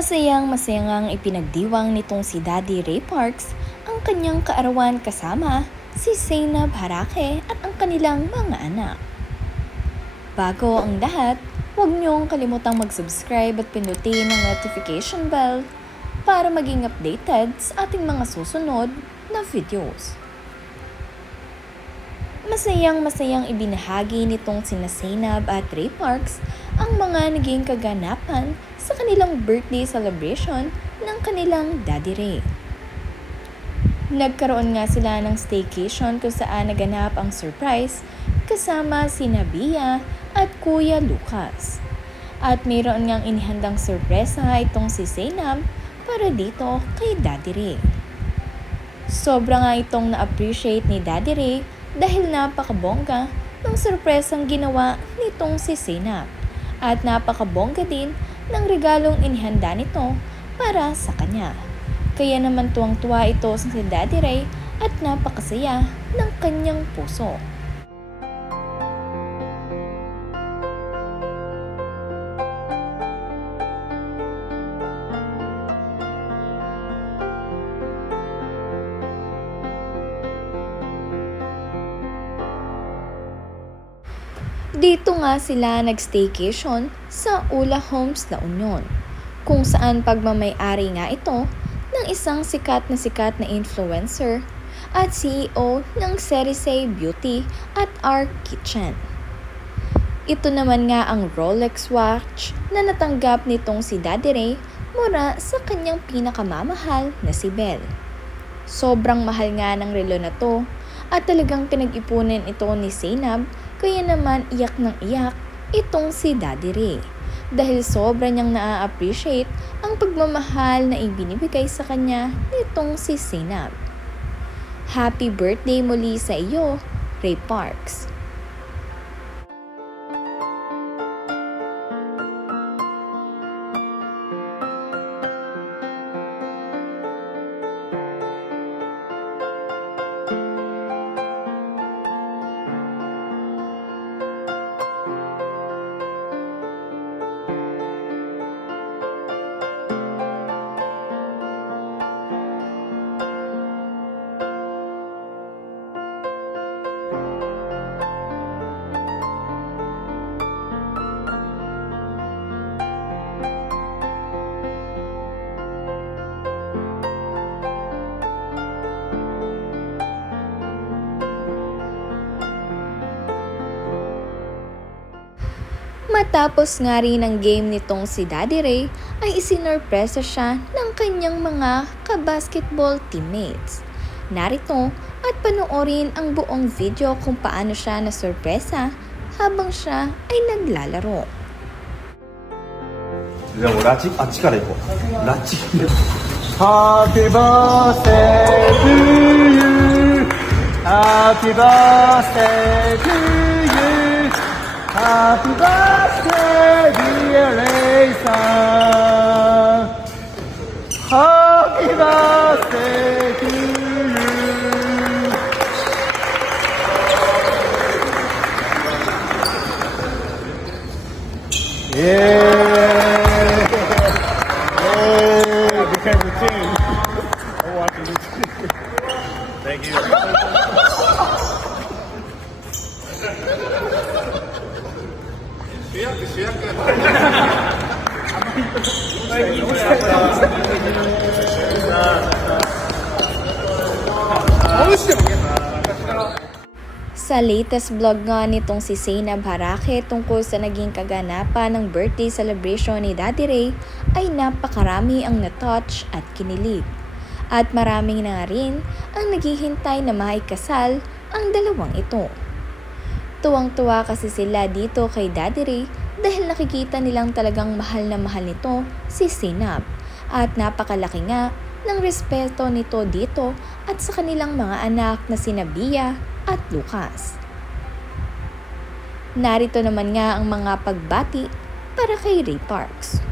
Masayang-masaya ngang ipinagdiwang nitong si Daddy Ray Parks ang kanyang kaarawan kasama si Zainab Harake at ang kanilang mga anak. Bago ang lahat, huwag niyong kalimutang mag-subscribe at pindutin ang notification bell para maging updated sa ating mga susunod na videos. Masayang-masayang ibinahagi nitong sina Zainab at Ray Parks ang mga naging kaganapan sa kanilang birthday celebration ng kanilang Daddy Ray. Nagkaroon nga sila ng staycation kung saan naganap ang surprise kasama sina Bia at Kuya Lucas. At mayroon ngang inihandang sorpresa itong si Zainab para dito kay Daddy Ray. Sobra nga itong na-appreciate ni Daddy Ray dahil napakabongga ng sorpresang ginawa nitong si Zainab. At napakabongga din ng regalong inihanda nito para sa kanya. Kaya naman tuwang-tuwa ito sa si Daddy Ray at napakasaya ng kanyang puso. Dito nga sila nag-staycation sa Ula Homes, La Union, kung saan pagmamay-ari nga ito ng isang sikat na influencer at CEO ng Cerisay Beauty at Our Kitchen. Ito naman nga ang Rolex watch na natanggap nitong si Daddy Ray mula sa kanyang pinakamamahal na si Belle. Sobrang mahal nga ng relo na to at talagang pinag-ipunan ito ni Zainab. Kaya naman iyak ng iyak itong si Daddy Ray dahil sobra niyang na-appreciate ang pagmamahal na ibinibigay sa kanya nitong si Zainab. Happy birthday muli sa iyo, Ray Parks! Matapos nga rin ang game nitong si Daddy Ray ay isinorpresa siya ng kanyang mga ka-basketball teammates. Narito at panoorin ang buong video kung paano siya na-sorpresa habang siya ay naglalaro. Happy birthday to you. Happy birthday to you. Happy birthday, dear Ray-san. Happy birthday to you. Yeah. Yeah. Became the team. I'm watching this. Thank you. Sa latest vlog nga nitong si Zainab Harake tungkol sa naging kaganapan ng birthday celebration ni Daddy Ray ay napakarami ang na-touch at kinilig. At maraming na rin ang naghihintay na maikasal ang dalawang ito. Tuwang-tuwa kasi sila dito kay Daddy Ray dahil nakikita nilang talagang mahal na mahal nito si Zainab at napakalaki nga ng respeto nito dito at sa kanilang mga anak na sina Bia at Lucas. Narito naman nga ang mga pagbati para kay Ray Parks.